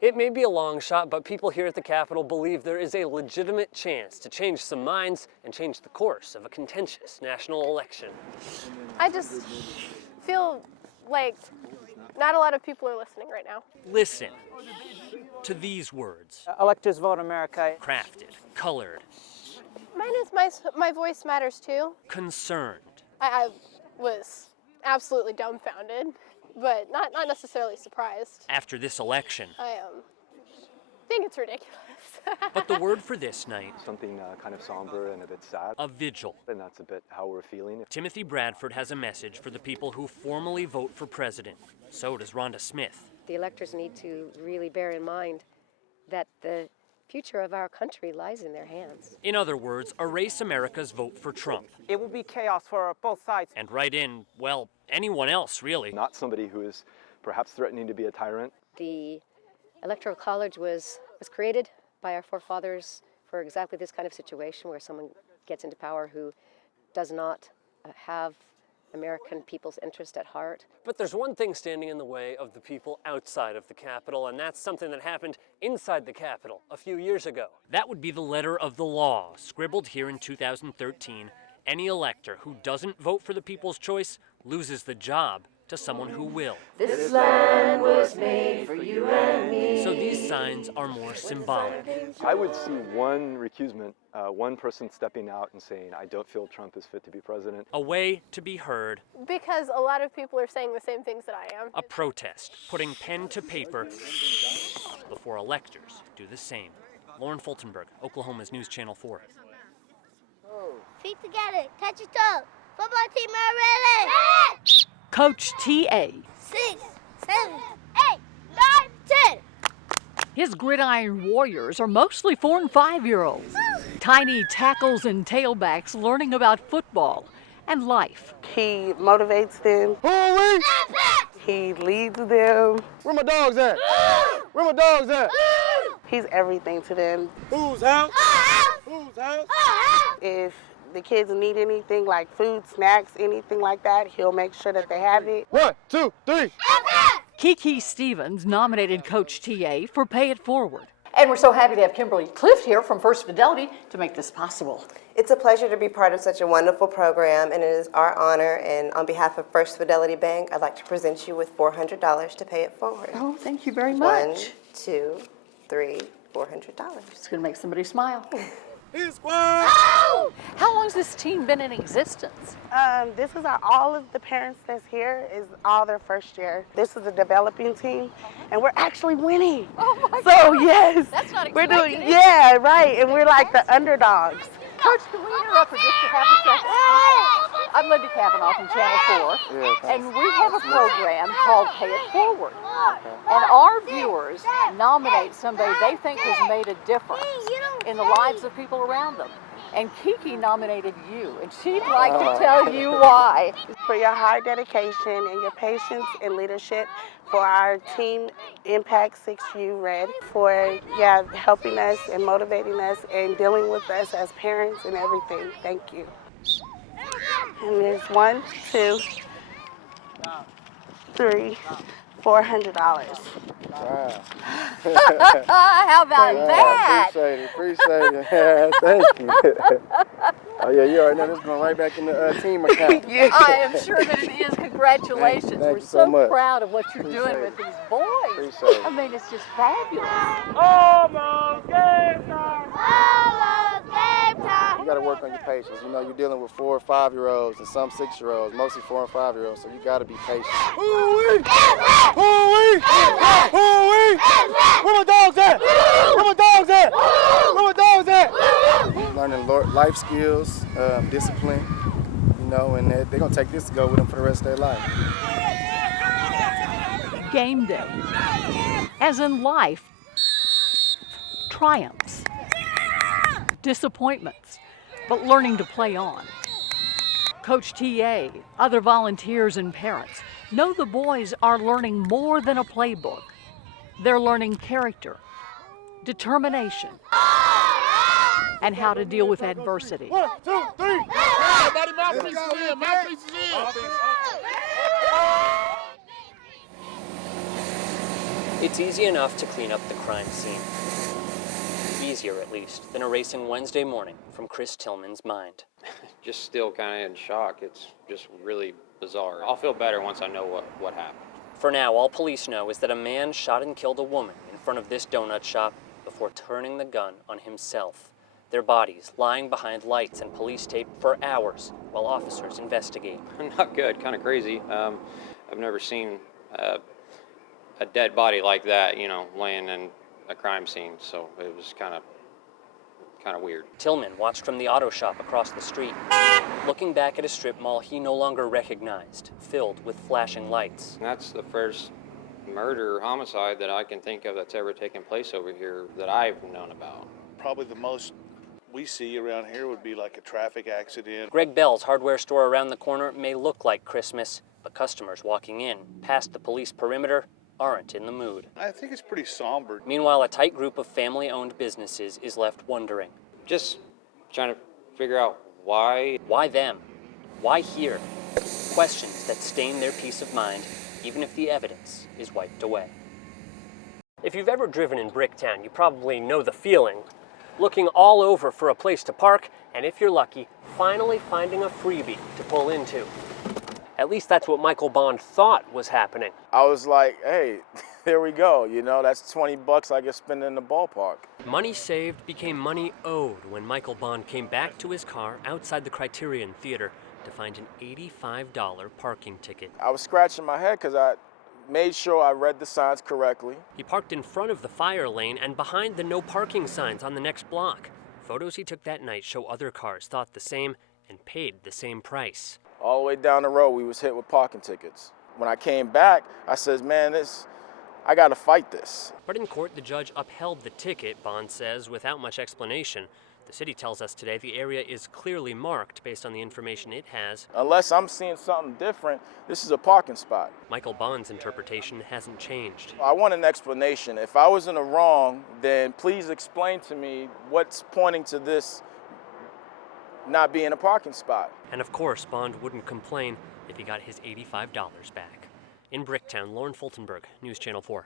It may be a long shot, but people here at the Capitol believe there is a legitimate chance to change some minds and change the course of a contentious national election. I just feel like not a lot of people are listening right now. Listen to these words. Electors Vote America. Crafted, colored. Mine is my voice matters too. Concerned. I was absolutely dumbfounded, but not necessarily surprised. After this election. I think it's ridiculous. But the word for this night. Something kind of somber and a bit sad. A vigil. And that's a bit how we're feeling. Timothy Bradford has a message for the people who formally vote for president. So does Rhonda Smith. The electors need to really bear in mind that the future of our country lies in their hands. In other words, erase America's vote for Trump. It will be chaos for both sides. And write in, well, anyone else, really. Not somebody who is perhaps threatening to be a tyrant. The Electoral College was created by our forefathers for exactly this kind of situation where someone gets into power who does not have American people's interest at heart. But there's one thing standing in the way of the people outside of the Capitol, and that's something that happened inside the Capitol a few years ago. That would be the letter of the law, scribbled here in 2013. Any elector who doesn't vote for the people's choice loses the job to someone who will. This land was made for you and me. So these signs are more symbolic. I would see one recusement, one person stepping out and saying, I don't feel Trump is fit to be president. A way to be heard. Because a lot of people are saying the same things that I am. A protest, putting pen to paper before electors do the same. Lauren Fultonberg, Oklahoma's News Channel 4. Feet together, touch your toes. Football team are ready. Coach T.A. 6, 7, 8, 9, 10. His gridiron warriors are mostly 4- and 5-year-olds. Tiny tackles and tailbacks learning about football and life. He motivates them. He leads them. Where my dogs at? Where my dogs at? He's everything to them. Whose house? Whose house? If the kids need anything like food, snacks, anything like that, he'll make sure that they have it. 1, 2, 3. Kiki Stevens nominated Coach T.A. for Pay It Forward. And we're so happy to have Kimberly Clift here from First Fidelity to make this possible. It's a pleasure to be part of such a wonderful program, and it is our honor. And on behalf of First Fidelity Bank, I'd like to present you with $400 to pay it forward. Oh, thank you very much. 1, 2, 3, $400. It's going to make somebody smile. He's squad! Oh! How long has this team been in existence? This is all of the parents that's here is all their first year. This is a developing team, and we're actually winning. Oh my So God. yes, That's not we're expected, doing, is it? yeah, right, and we're like the underdogs. Coach, can we interrupt for just a half a second? I'm Linda Kavanaugh from Channel 4, and we have a program called Pay It Forward. And our viewers nominate somebody they think has made a difference in the lives of people around them. And Kiki nominated you, and she'd like to tell you why. For your hard dedication and your patience and leadership, for our team Impact 6U Red, for helping us and motivating us and dealing with us as parents and everything. Thank you. And there's 1, 2, 3, $400. Wow. How about that? Appreciate it. Thank you. Oh yeah, you already know this is going right back in the team account. I am sure that it is. Congratulations. Thank We're you so much. proud of what you're doing with these boys. Appreciate it. I mean, it's just fabulous. Almost game time. Almost game time. You got to work on your patience. You know, you're dealing with 4- or 5-year-olds and some 6-year-olds, mostly 4- and 5-year-olds. So you got to be patient. Ooh-wee! Ooh-wee! Ooh-wee! Where my dogs at? Where my dogs at? Where my dogs at? Learning life skills, discipline, you know, and they're going to take this to go with them for the rest of their life. Game day. As in life, triumphs, disappointments, but learning to play on. Coach T.A., other volunteers and parents know the boys are learning more than a playbook. They're learning character, determination, and how to deal with adversity. 1, 2, 3. Everybody, mouthpiece is in. Mouthpiece is in. It's easy enough to clean up the crime scene. Easier, at least, than erasing Wednesday morning from Chris Tillman's mind. Just still kind of in shock. It's just really bizarre. I'll feel better once I know what happened. For now, all police know is that a man shot and killed a woman in front of this donut shop before turning the gun on himself. Their bodies lying behind lights and police tape for hours while officers investigate. Not good, kind of crazy. I've never seen a dead body like that, you know, laying in a crime scene, so it was kind of weird. Tillman watched from the auto shop across the street, looking back at a strip mall he no longer recognized, filled with flashing lights. And that's the first murder or homicide that I can think of that's ever taken place over here that I've known about. Probably the most we see around here would be like a traffic accident. Greg Bell's hardware store around the corner may look like Christmas, but customers walking in past the police perimeter aren't in the mood. I think it's pretty somber. Meanwhile, a tight group of family-owned businesses is left wondering. Just trying to figure out why. Why them? Why here? Questions that stain their peace of mind, even if the evidence is wiped away. If you've ever driven in Bricktown, you probably know the feeling. Looking all over for a place to park, and if you're lucky, finally finding a freebie to pull into. At least that's what Michael Bond thought was happening. I was like, hey, there we go. You know, that's 20 bucks I get spent in the ballpark. Money saved became money owed when Michael Bond came back to his car outside the Criterion Theater to find an $85 parking ticket. I was scratching my head because I made sure I read the signs correctly. He parked in front of the fire lane and behind the no parking signs on the next block. Photos he took that night show other cars thought the same and paid the same price. All the way down the road, we was hit with parking tickets. When I came back, I says, man, I gotta fight this. But in court, the judge upheld the ticket, Bond says, without much explanation. The city tells us today the area is clearly marked based on the information it has. Unless I'm seeing something different, this is a parking spot. Michael Bond's interpretation hasn't changed. I want an explanation. If I was in the wrong, then please explain to me what's pointing to this not being a parking spot. And of course, Bond wouldn't complain if he got his $85 back. In Bricktown, Lauren Fultonberg, News Channel 4.